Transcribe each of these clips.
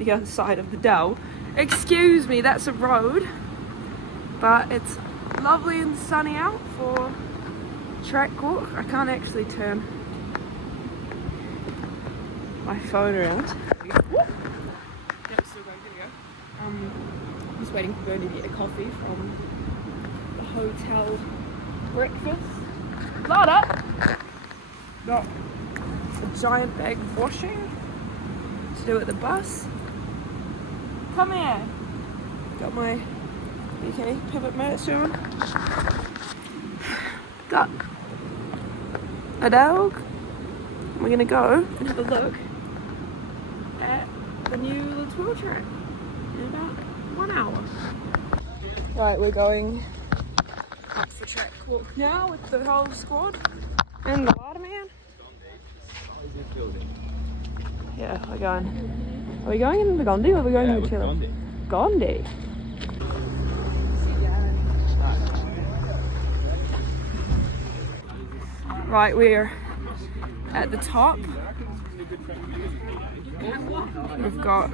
the other side of the dell. Excuse me, that's a road, but it's lovely and sunny out for track walk. I can't actually turn my phone around. Yep, still going. There we go. I'm just waiting for going to get a coffee from the hotel breakfast. Load up! Got a giant bag of washing to do at the bus. Come here! Got my UK pivot merch on. Got a dog. We're gonna go and have a look at the new Thuile track in about 1 hour. Right, we're going up the track walk now with the whole squad and the water man. Yeah, we're going. Are we going in the Gondi or are we going in the Thuile? Gondi. Right, we're at the top. We've got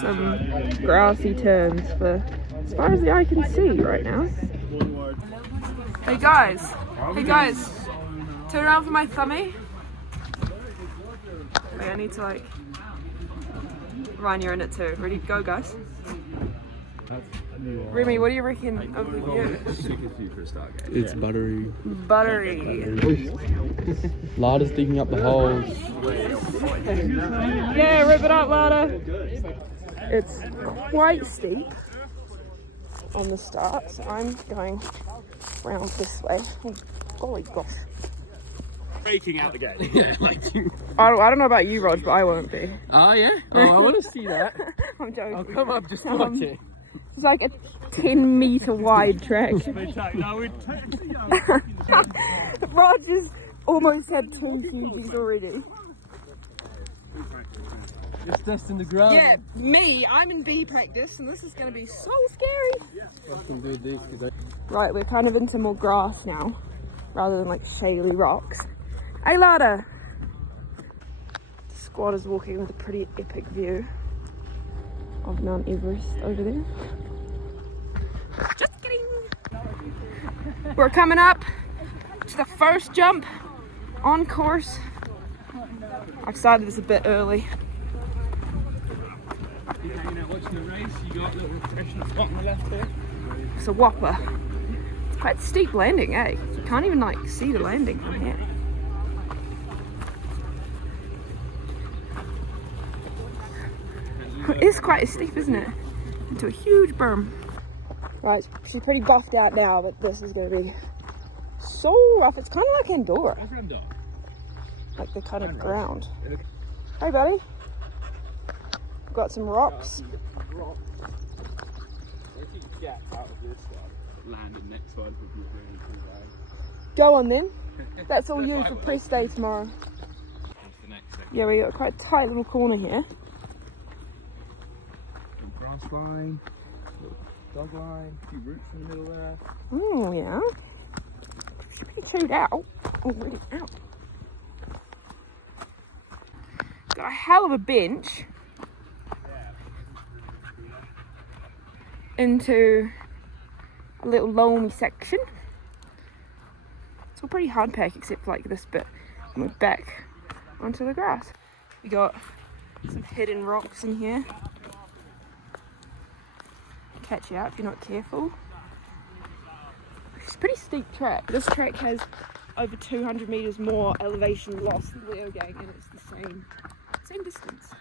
some grassy turns for as far as the eye can see right now. Hey guys, turn around for my thummy. Wait, I need to like, Ryan, you're in it too. Ready, go guys. Remy, what do you reckon of the view? It's buttery. Buttery. Lada's digging up the holes. Yeah, rip it up, Lada. It's quite steep on the start, so I'm going round this way. Oh, golly gosh. Breaking out the gate. Yeah, like you. I don't know about you, Rog, but I won't be. Oh, yeah? Oh, I want to see that. I'm joking. I'll come up, just watch it. It's like a 10-metre wide track. Rog has almost had 2 Fugees already. It's testing the ground. Yeah, me, I'm in bee practice and this is going to be so scary. I can do this. Right, we're kind of into more grass now, rather than like shaly rocks. Hey Lada! The squad is walking with a pretty epic view of Mount Everest over there. Just kidding! We're coming up to the first jump on course. I've started this a bit early. You're hanging out watching the race, you got a little refreshing spot on the left there. It's a whopper. It's quite a steep landing, eh? You can't even like see the landing from here. It is quite steep, isn't it? Into a huge berm. Right, she's pretty buffed out now, but this is going to be so rough. It's kind of like Andorra. Like the kind of ground. Hey, buddy. Got some rocks. Go on then. That's all you for press day tomorrow. Yeah, we got quite a tight little corner here. Grass line, little dog line, a few roots in the middle there. Oh yeah. She's pretty chewed out. Already out. Got a hell of a bench into a little loamy section. It's all pretty hard pack except for like this bit. And we're back onto the grass. We got some hidden rocks in here. Catch you out if you're not careful. It's a pretty steep track. This track has over 200 meters more elevation loss than Leogang, and it's the same distance.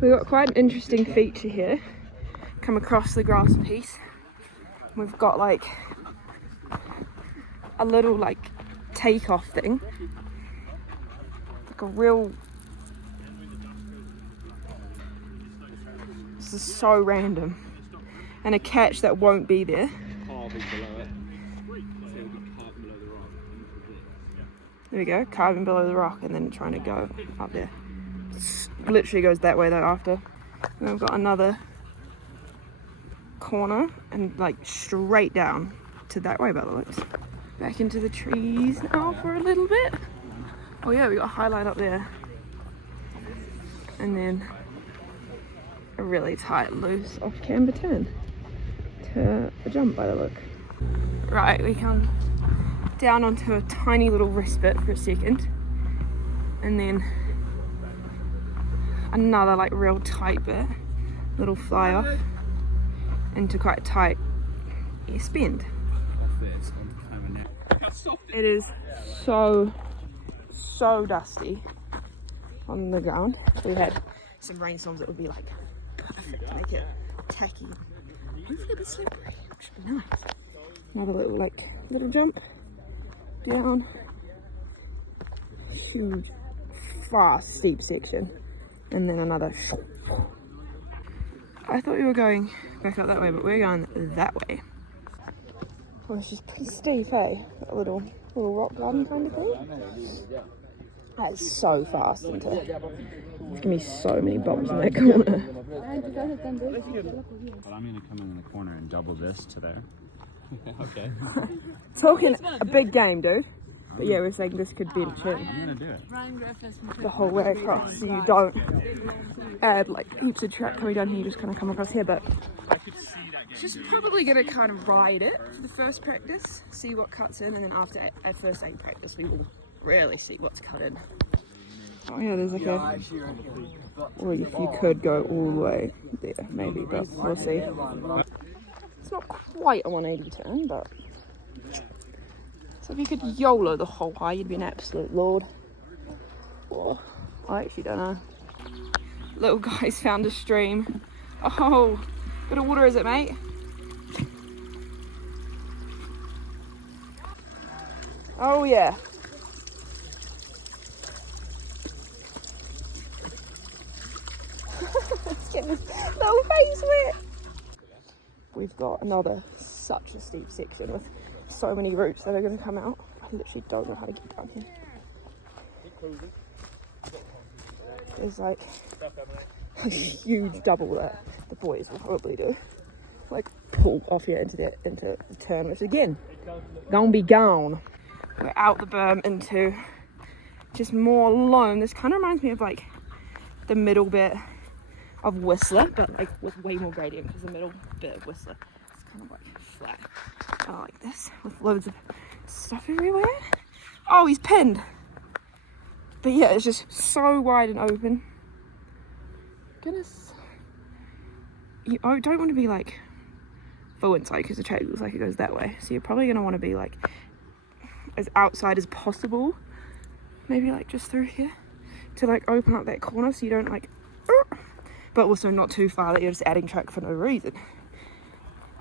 We've got quite an interesting feature here. Come across the grass piece. We've got like a little like takeoff thing. Like a real. This is so random. And a catch that won't be there. There we go, carving below the rock and then trying to go up there. Literally goes that way though after. And then we've got another corner and like straight down to that way by the looks. Back into the trees now for a little bit. Oh yeah, we got a highlight up there. And then a really tight loose off camber turn to a jump by the look. Right, we come down onto a tiny little respite for a second, and then another like real tight bit, little fly off into quite a tight spend. It is so dusty on the ground. If we had some rainstorms, it would be like perfect, make it tacky, hopefully a bit slippery, which would be nice. Another little jump down, huge fast steep section, and then another. I thought we were going back up that way, but we're going that way. Oh, it's just pretty steep, hey? A little rock garden kind of thing. That is so fast into. There's gonna be so many bumps in that corner. Well, I'm gonna come in the corner and double this to there. Okay. Talking a big game, dude. But yeah, we're saying this could bench in I'm gonna do it. the whole way across, so you don't add like heaps of track coming down here. You just kind of come across here, but just probably gonna kind of ride it for the first practice, see what cuts in, and then after our first aid practice, we will really see what's cut in. Oh yeah, there's like a. Or if you could go all the way there, maybe, but we'll see. It's not quite a 180 turn, but. So if you could YOLO the whole way, you'd be an absolute lord. Oh, I actually don't know. Little guy's found a stream. Oh, bit of water is it, mate? Oh yeah. It's getting his little face wet. We've got such a steep section with so many roots that are going to come out. I literally don't know how to get down here. There's like a huge double that the boys will probably do. Like pull off here into the turn, which again, gonna be gone. We're out the berm into just more loam. This kind of reminds me of like the middle bit of Whistler, but like with way more gradient, because the middle bit of Whistler is kind of like flat. I like this with loads of stuff everywhere. Oh, he's pinned. But yeah, it's just so wide and open. Goodness. You don't want to be like full inside because the track looks like it goes that way. So you're probably going to want to be like as outside as possible. Maybe like just through here to like open up that corner so you don't like, but also not too far that you're just adding track for no reason.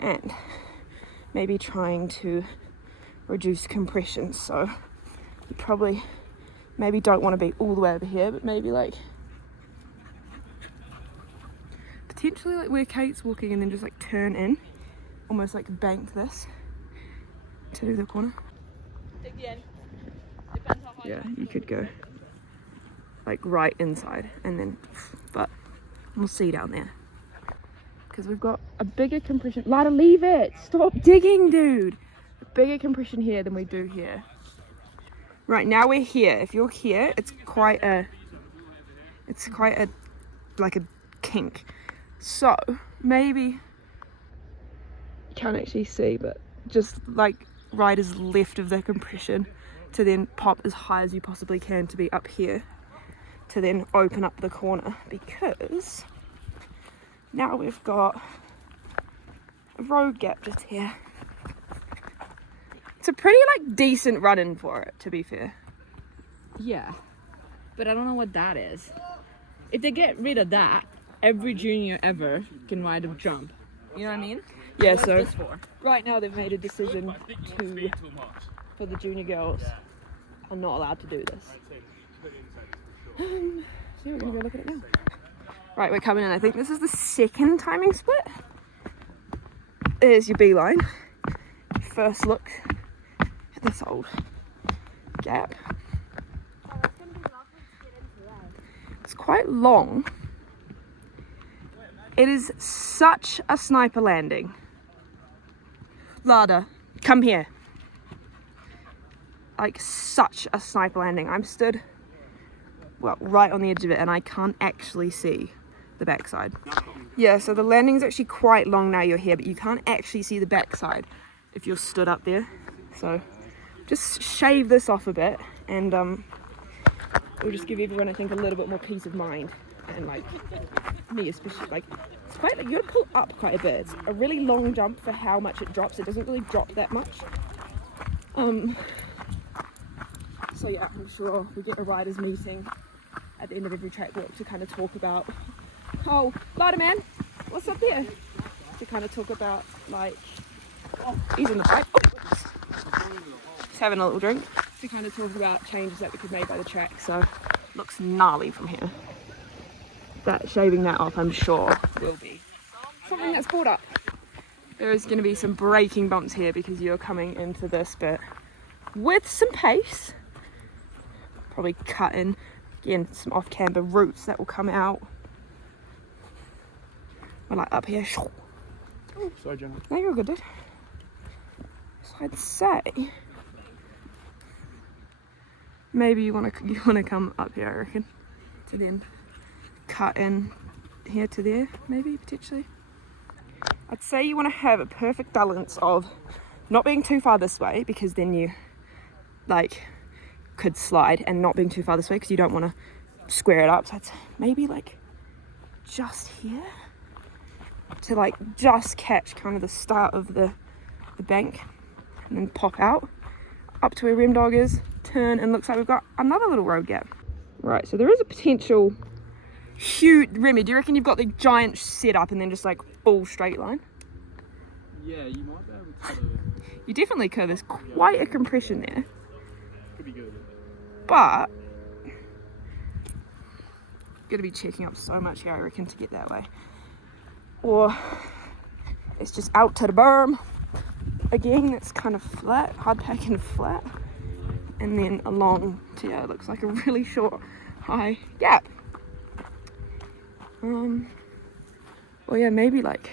And maybe trying to reduce compression. So you probably maybe don't want to be all the way over here, but maybe like potentially like where Kate's walking and then just like turn in, almost like bank this to do the corner. Yeah, you could go like right inside and then, but we'll see down there because we've got a bigger compression. Lada, leave it, stop digging, dude. A bigger compression here than we do here. Right now we're here. If you're here, it's quite a like a kink. So maybe you can't actually see, but just like right as left of the compression to then pop as high as you possibly can to be up here to then open up the corner, because now we've got a road gap just here. It's a pretty like decent run in for it, to be fair. Yeah, but I don't know what that is. If they get rid of that, every junior ever can ride a jump. You know what I mean? Yeah, What's so this for? right now they've made a decision for the junior girls are not allowed to do this. So we're gonna go look at it now. Right, we're coming in. I think this is the second timing split. There's your beeline. First look at this old gap. It's quite long. It is such a sniper landing. Lada, come here. Like such a sniper landing. I'm stood, well, right on the edge of it and I can't actually see the backside. Yeah, so the landing's actually quite long now you're here, but you can't actually see the backside if you're stood up there. So just shave this off a bit, and it'll just give everyone, I think, a little bit more peace of mind. And like me especially, like it's quite, like, you gotta pull up quite a bit. It's a really long jump for how much it drops. It doesn't really drop that much. So yeah, I'm sure we get a riders meeting at the end of every track walk to kind of talk about, oh, man, what's up there? To kind of talk about, like, he's in the bike. Oh, just having a little drink. To kind of talk about changes that we could make by the track. So looks gnarly from here. That shaving that off, I'm sure, will be something that's brought up. There is going to be some braking bumps here because you're coming into this bit with some pace. Probably cut in, again, some off-camber roots that will come out. We're like up here. Oh, sorry, Jenna. No, you're good, dude. So I'd say maybe you wanna come up here, I reckon, to then cut in here to there, maybe potentially. I'd say you want to have a perfect balance of not being too far this way, because then you like could slide, and not being too far this way because you don't want to square it up. So it's maybe like just here to like just catch kind of the start of the bank, and then pop out up to where Rem Dog is, turn, and looks like we've got another little road gap. Right, so there is a potential huge Remy, do you reckon you've got the giant setup and then just like full straight line? Yeah, you might be able to. You definitely could. There's quite a compression there. Could be good. But gonna be checking up so much here, I reckon, to get that way. Or it's just out to the berm. Again, it's kind of flat, hard pack and flat. And then along to, yeah, it looks like a really short high gap. Well, yeah, maybe like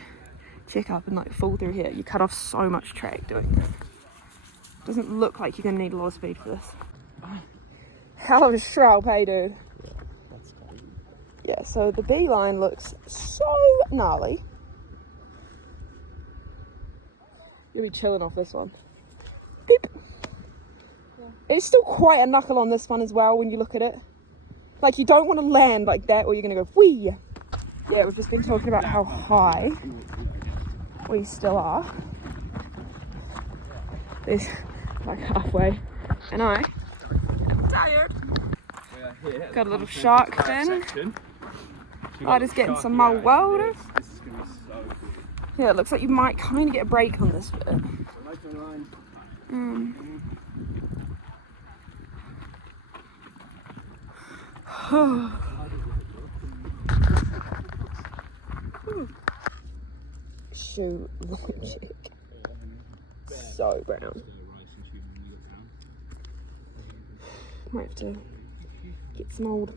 check up and like fall through here. You cut off so much track doing that. Doesn't look like you're gonna need a lot of speed for this. Hell of a shroud, hey dude. Yeah, that's crazy. Yeah, so the B line looks so gnarly. You'll be chilling off this one. Beep. Yeah. It's still quite a knuckle on this one as well when you look at it. Like, you don't want to land like that or you're going to go whee. Yeah, we've just been talking about how high we still are. There's like halfway. And I am tired. Got a little shark fin. I just getting some more water. Yeah, it looks like you might kind of get a break on this bit. Shoe logic. So brown. Might have to get some old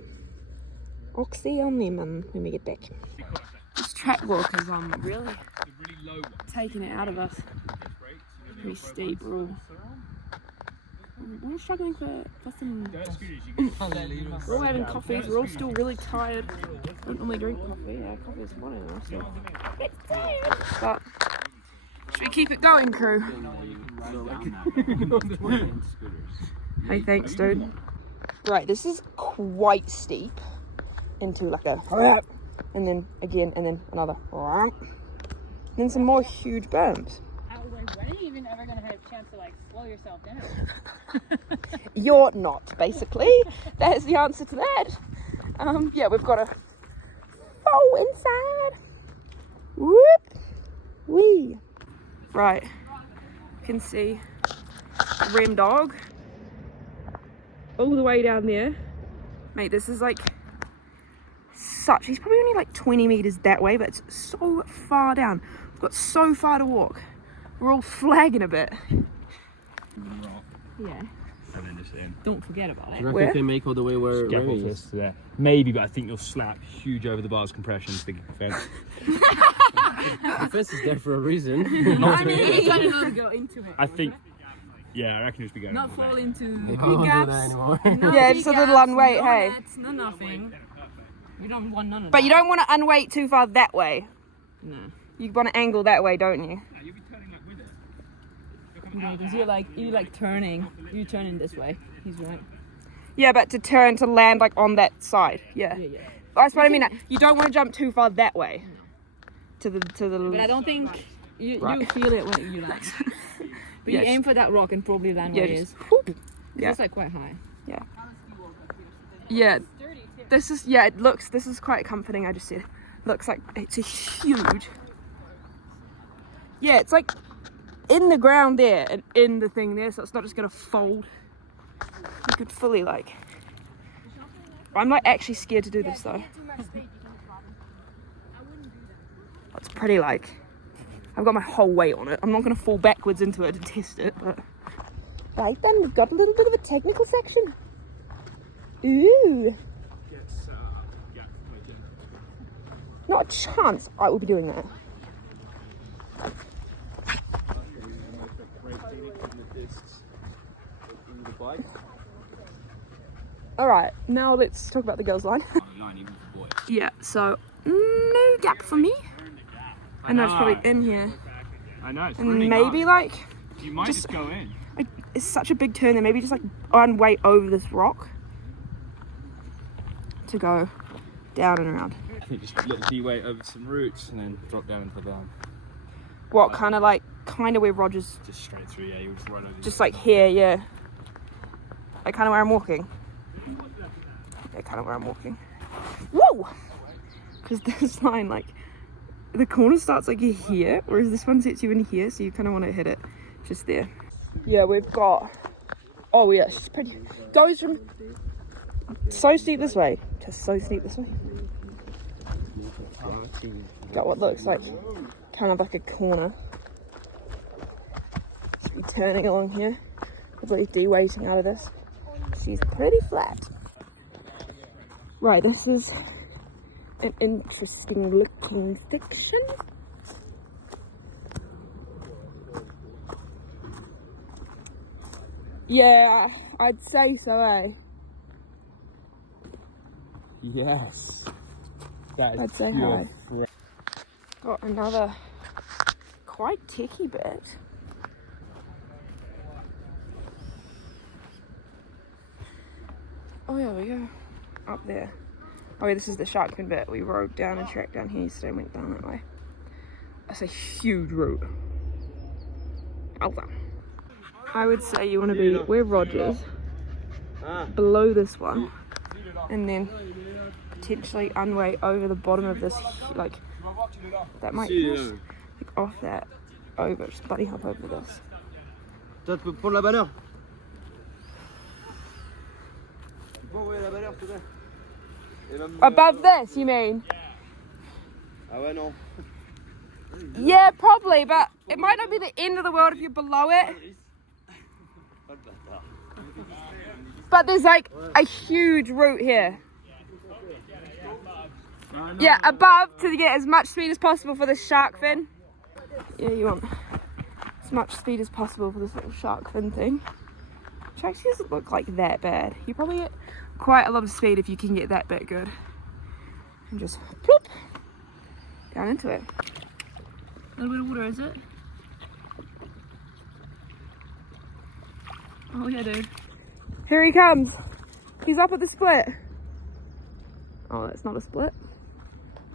oxy on them and when we get back. This track walk is really taking it out of us. Pretty steep. We're all struggling for some oomph. We're all having coffees. We're all still really tired. I don't normally drink coffee. Yeah, coffee is morning now, so it's tired. But should we keep it going, crew? Hey, thanks, dude. Right, this is quite steep into like a, and then again, and then another, and then some more huge berms. When are you even ever going to have a chance to like slow yourself down? You're not, basically. That is the answer to that. Yeah, we've got a fall inside. Whoop. Wee. Right. You can see Rem Dog all the way down there. Mate, this is like such, he's probably only like 20 meters that way, but it's so far down. We've got so far to walk. We're all flagging a bit. Yeah. And then just in. Don't forget about it. Do you reckon if they make all the way where Remy is? There. Maybe, but I think you'll slap huge over the bars compression to the fence. The fence is there for a reason. I mean, you gotta know to go into it. I think, yeah, I reckon it's be going. Not fall into They big can't do that gaps. anymore. No Yeah, big just a gaps, little unweight, no hey. nets, no nothing. You don't want none of that. But you don't want to unweight too far that way. No. You want to angle that way, don't you? No, you'll be turning like with it. Yeah, because you're like turning. You're turning this way. He's right. Yeah, but to turn to land like on that side. Yeah. Yeah, yeah. That's what I mean. You don't want to jump too far that way. To the. But I don't think you feel it when you land. But Yes. you aim for that rock and probably land Yeah, where it just is. whoop. Yeah. It's like quite high. Yeah. Yeah. This is this is quite comforting. I just said, looks like it's a huge. Yeah, it's like in the ground there and in the thing there, so it's not just gonna fold. You could fully like. I'm like actually scared to do this though. It's pretty like. I've got my whole weight on it. I'm not gonna fall backwards into it to test it, but. Right then, we've got a little bit of a technical section. Ooh. Not a chance I will be doing that. Alright, now let's talk about the girls' line. Yeah, so no gap for me. I know it's probably in here. I know, it's And really maybe hard. like You might just go in. it's such a big turn there, maybe just like unweight over this rock to go down and around. I think just let the D-weight over some roots and then drop down into the down. What kind of where Roger's Just straight through, yeah, you'll just run over. just like here, yeah. Like kind of where I'm walking. Yeah, kind of where I'm walking. Whoa! Because this line, like, the corner starts like here, whereas this one sets you in here, so you kind of want to hit it just there. Yeah, we've got. Oh yeah, it's pretty. Goes from so steep this way to so steep this way. Got what looks like kind of like a corner. Should be turning along here. Probably de-weighting out of this. She's pretty flat. Right, this is an interesting looking section. Yeah, I'd say so, eh? Yes. That is I'd say pure hi. Got another quite techy bit. Oh yeah, we go up there. Oh yeah, this is the shark fin bit. We rode down a track down here, so went down that way. That's a huge route. Alpha. I would say you want to be where Roger's, below this one, and then potentially unweight over the bottom of this, like that might just like off that over, just buddy hop over this. Above this, you mean? Yeah, probably, but it might not be the end of the world if you're below it. But there's like a huge route here. Yeah, above to get as much speed as possible for this shark fin. Yeah, you want as much speed as possible for this little shark fin thing. Which actually doesn't look like that bad. You probably get quite a lot of speed if you can get that bit good. And just plop down into it. A little bit of water, is it? Oh yeah, dude. Here he comes. He's up at the split. Oh, that's not a split.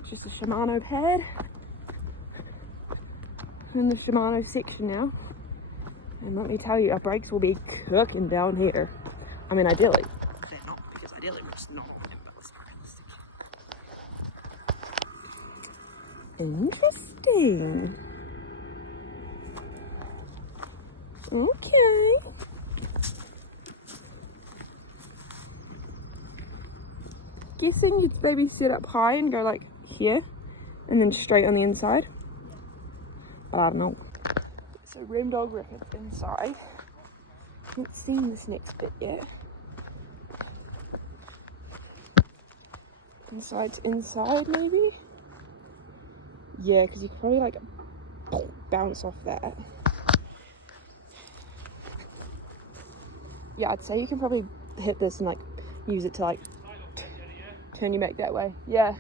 It's just a Shimano pad. I'm in the Shimano section now. And let me tell you, our brakes will be cooking down here. I mean, ideally. They're not, because ideally we're just not. Interesting. Okay. Guessing you'd maybe sit up high and go like here and then straight on the inside. But I don't know. So Rim Dog Records inside. Haven't seen this next bit yet. Inside to inside maybe? Yeah, because you could probably like bounce off that. Yeah, I'd say you can probably hit this and like use it to like turn you back that way. Yeah.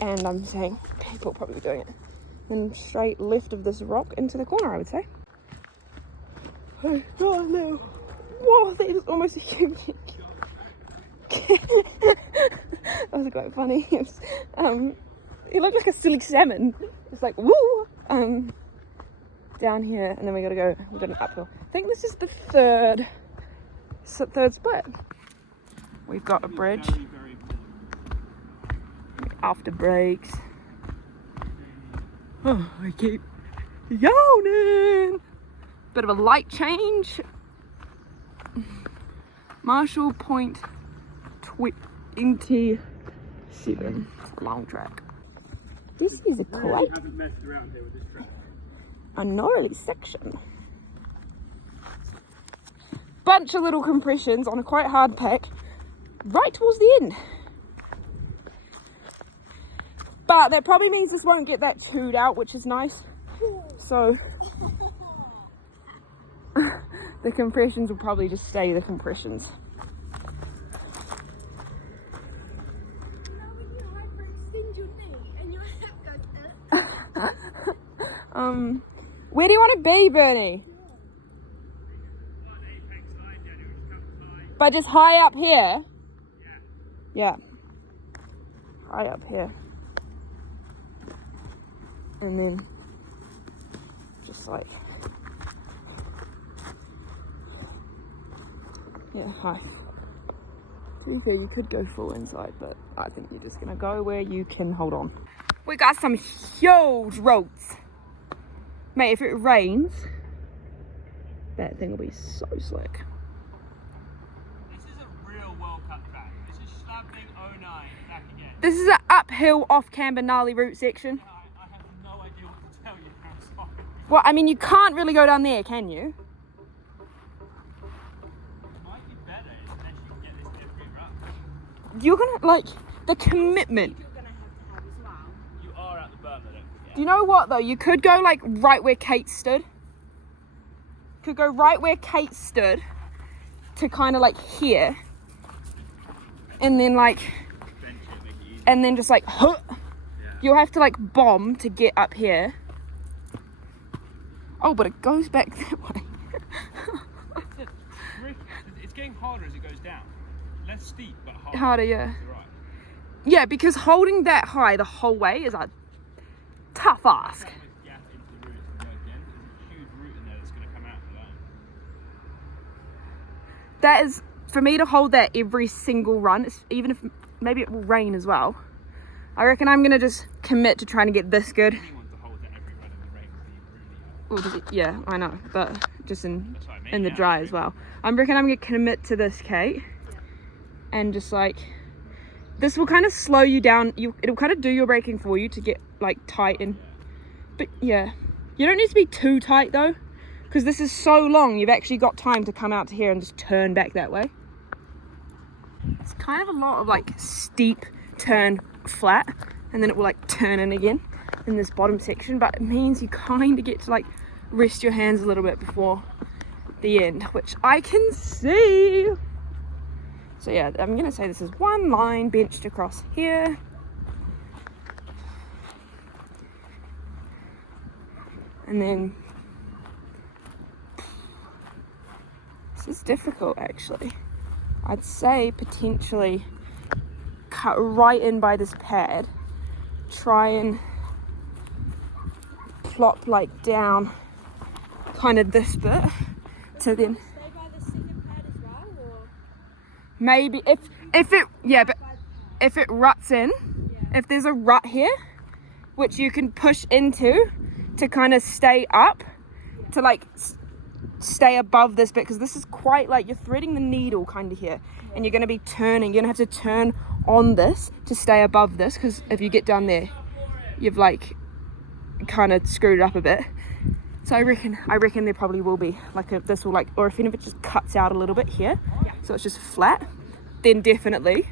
And I'm saying people are probably doing it. Then straight left of this rock into the corner, I would say. Oh no. Whoa, that is almost a huge. That was quite funny. It was, it looked like a silly salmon. It's like, woo! Down here, and then we gotta go, we've got an uphill. I think this is the third split. We've got a bridge. After breaks. Oh, I keep yawning. Bit of a light change. Marshall Point 27. It's a long track. This is a quite a gnarly section. Bunch of little compressions on a quite hard pack right towards the end. But that probably means this won't get that chewed out, which is nice. So the compressions will probably just stay the compressions. Where do you want to be, Bernie? But just high up here? Yeah. High up here. And then just like, yeah, high. To be fair, you could go full inside, but I think you're just gonna go where you can hold on. We got some huge roads. Mate, if it rains, that thing will be so slick. This is a real World Cup track. This is Schlapping 09 back again. This is an uphill off-camber gnarly route section. I have no idea what to tell you. I'm sorry. Well, I mean, you can't really go down there, can you? It might be better unless you can get this every run. You're gonna, like, the commitment. You are at the berm, though, don't forget. Do you know what, though? You could go, like, right where Kate stood. Could go right where Kate stood to kind of, like, here. And then, like, Bench it, make it easy. and then just, like, huh. Yeah. You'll have to, like, bomb to get up here. Oh, but it goes back that way. It's getting harder as it goes down. Less steep, but harder. Harder, yeah. You're right. Yeah, because holding that high the whole way is a tough ask. Gap into the route and go again. There's a huge route in there that's going to come out for that. That is, for me to hold that every single run, even if maybe it will rain as well, I reckon I'm going to just commit to trying to get this good. Anyone to hold that every run in the rain would be really hard. Well, yeah, I know, but just in That's what I mean, the yeah. dry as well. I reckon I'm going to commit to this, Kate, and just like, this will kind of slow you down. It'll kind of do your braking for you to get like tight and, but yeah, you don't need to be too tight though, because this is so long. You've actually got time to come out to here and just turn back that way. It's kind of a lot of like steep turn flat, and then it will like turn in again in this bottom section, but it means you kind of get to like rest your hands a little bit before the end, which I can see. So yeah, I'm gonna say this is one line benched across here. And then, this is difficult actually. I'd say potentially cut right in by this pad, try and plop like down kind of this bit to then maybe if it, yeah, but if it ruts in, if there's a rut here which you can push into to kind of stay up, to like stay above this bit, because this is quite like you're threading the needle kind of here, and you're going to be turning, you're going to have to turn on this to stay above this, because if you get down there you've like kind of screwed it up a bit. So I reckon there probably will be like this will like, or if it just cuts out a little bit here, so it's just flat, then definitely.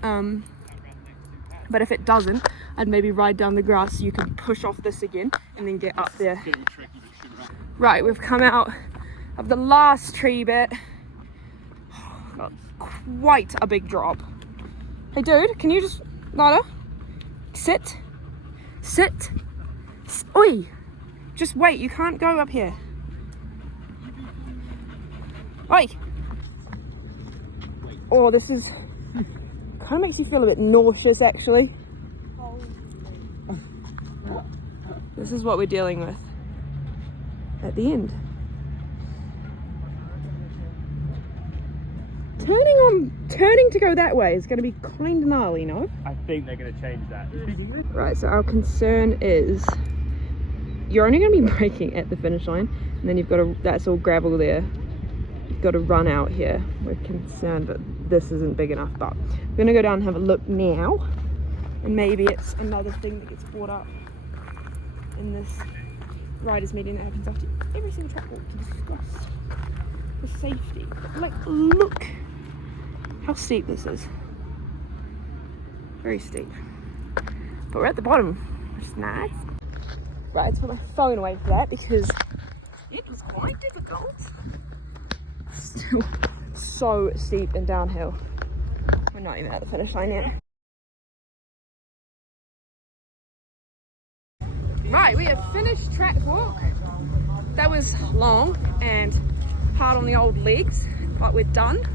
But if it doesn't, I'd maybe ride down the grass so you can push off this again and then get up there. Right, we've come out of the last tree bit. got quite a big drop. Hey dude, can you just, Nada, sit, sit, oi, just wait, you can't go up here. Oi. Oh, this is, kind of makes you feel a bit nauseous actually. This is what we're dealing with at the end. Turning to go that way is going to be kind of gnarly, no? I think they're going to change that. Right, so our concern is you're only going to be braking at the finish line, and then you've got to, that's all gravel there. You've got to run out here. We're concerned that this isn't big enough, but we're going to go down and have a look now, and maybe it's another thing that gets brought up in this riders meeting that happens after every single track walk to discuss the safety. Like, look how steep this is. Very steep. But we're at the bottom, which is nice. Right, I put my phone away for that because it was quite difficult. Still so steep and downhill. We're not even at the finish line yet. Right, we have finished track walk. That was long and hard on the old legs, but we're done.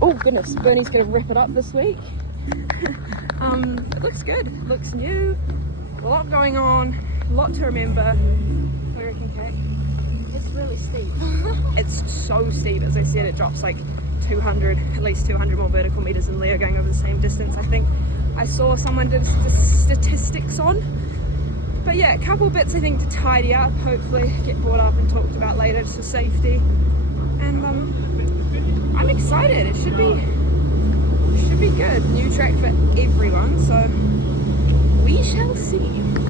Oh goodness, Bernie's gonna rip it up this week. It looks good, it looks new, a lot going on, a lot to remember. What do you reckon, Kate? It's really steep. It's so steep, as I said, it drops like 200, at least 200 more vertical meters than Leo going over the same distance. I think I saw someone did statistics on. But yeah, a couple bits I think to tidy up, hopefully get brought up and talked about later just for safety. And I'm excited, it should be good. New track for everyone, so we shall see.